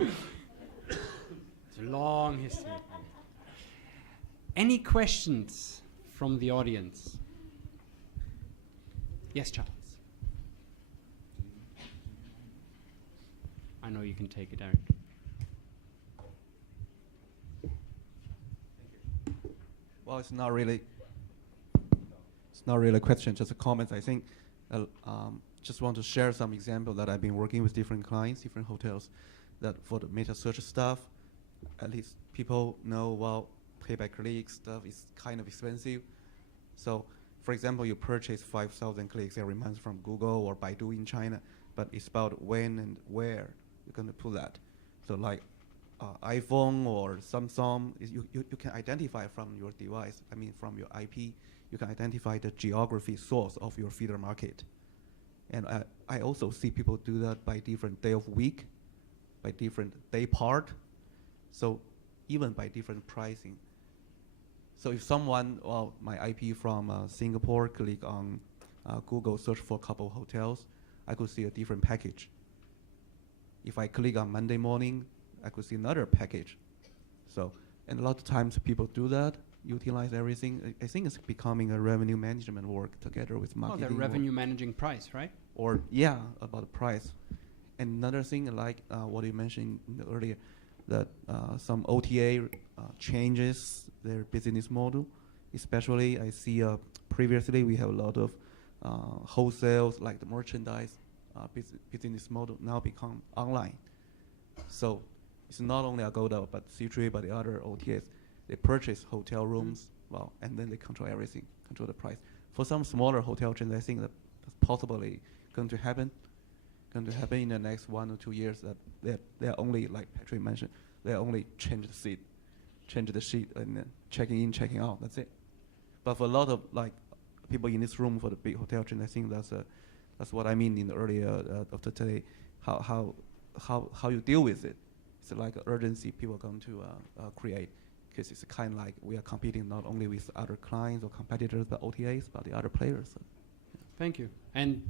It's a long history. Any questions from the audience? Yes, Charles. I know you can take it, Eric. Well, it's not really a question, just a comment. I think just want to share some example that I've been working with different clients, different hotels, that for the meta search stuff, at least people know, well, pay by click stuff is kind of expensive. So, for example, you purchase 5,000 clicks every month from Google or Baidu in China, but it's about when and where you're going to put that. So like iPhone or Samsung, you can identify from your device, I mean from your IP, you can identify the geography source of your feeder market. And I also see people do that by different day of week, by different day part, so even by different pricing. So if someone, well, my IP from Singapore, click on Google, search for a couple of hotels, I could see a different package. If I click on Monday morning, I could see another package. So, and a lot of times people do that, utilize everything. I think it's becoming a revenue management work together with marketing. Oh, they're revenue managing price, right? Or, yeah, about the price. And another thing, like what you mentioned earlier, that some OTA changes their business model. Especially, I see previously we have a lot of wholesales, like the merchandise business model now become online. So it's not only Agoda, but C3, but the other OTAs. They purchase hotel rooms, well, and then they control everything, control the price. For some smaller hotel chains, I think that's possibly going to happen in the next 1 or 2 years, that they're only, like Patrick mentioned, they only change the sheet and then checking in, checking out, that's it. But for a lot of like people in this room for the big hotel chain, I think that's what I mean in the earlier of the today, how you deal with it. It's like an urgency people are going to create, because it's kind of like we are competing not only with other clients or competitors, but OTAs, but the other players. So, yeah. Thank you. And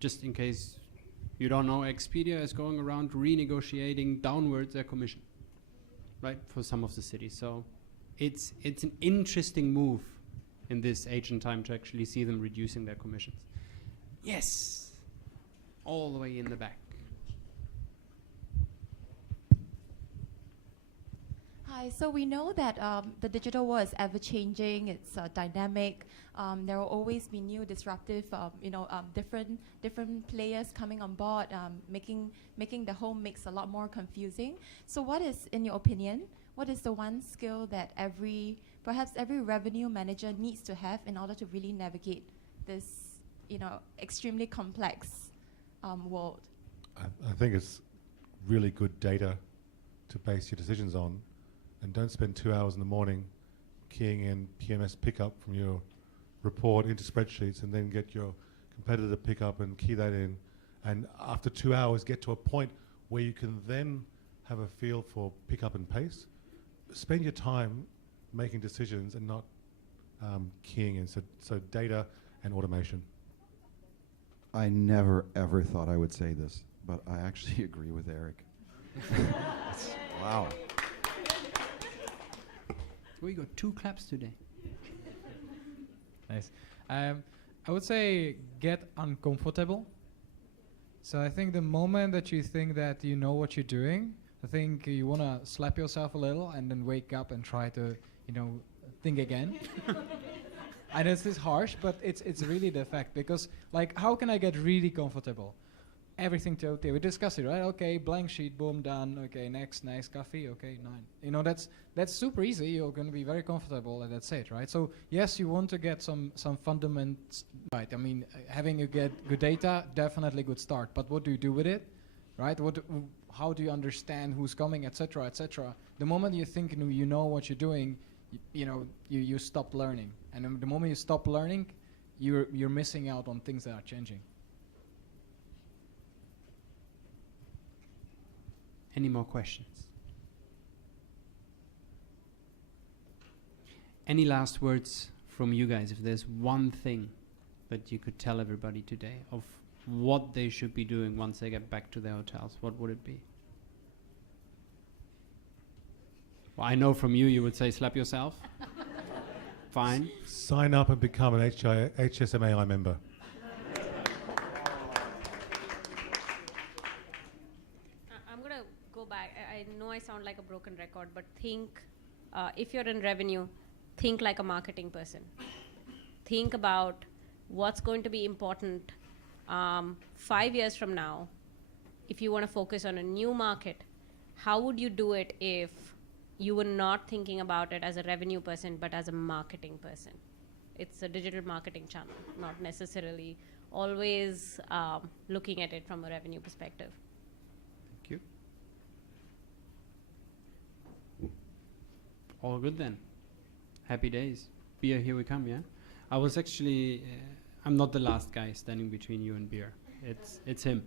just in case you don't know, Expedia is going around renegotiating downwards their commission, right, for some of the cities. So it's an interesting move in this age and time to actually see them reducing their commissions. Yes, all the way in the back. Hi, so we know that the digital world is ever-changing, it's dynamic. There will always be new disruptive, different players coming on board, making the whole mix a lot more confusing. So what is, in your opinion, what is the one skill that perhaps every revenue manager needs to have in order to really navigate this, extremely complex world? I think it's really good data to base your decisions on. And don't spend 2 hours in the morning keying in PMS pickup from your report into spreadsheets and then get your competitor to pick up and key that in. And after 2 hours, get to a point where you can then have a feel for pickup and pace. Spend your time making decisions and not keying in. So data and automation. I never, ever thought I would say this, but I actually agree with Eric. Wow. We got 2 claps today. Nice. I would say get uncomfortable. So I think the moment that you think that you know what you're doing, I think you want to slap yourself a little and then wake up and try to, think again. I know this is harsh, but it's really the fact, because like, how can I get really comfortable? Everything to OTA, we discussed it, right? Okay, blank sheet, boom, done. Okay, next, nice coffee. Okay, 9. That's super easy. You're going to be very comfortable, and that's it, right? So yes, you want to get some fundamentals right. I mean, having good data, definitely good start. But what do you do with it, right? How do you understand who's coming, etc., etc.? The moment you think you know what you're doing, you stop learning, and the moment you stop learning, you're missing out on things that are changing. Any more questions? Any last words from you guys? If there's one thing that you could tell everybody today of what they should be doing once they get back to their hotels, what would it be? Well, I know from you, you would say slap yourself. Fine. Sign up and become an HSMAI member. I'm going to go back. I know I sound like a broken record, but think, if you're in revenue, think like a marketing person. Think about what's going to be important 5 years from now. If you want to focus on a new market, how would you do it if you were not thinking about it as a revenue person, but as a marketing person? It's a digital marketing channel, not necessarily always looking at it from a revenue perspective. Thank you. All good then. Happy days. Beer, here we come, yeah? I was actually, I'm not the last guy standing between you and beer. It's him.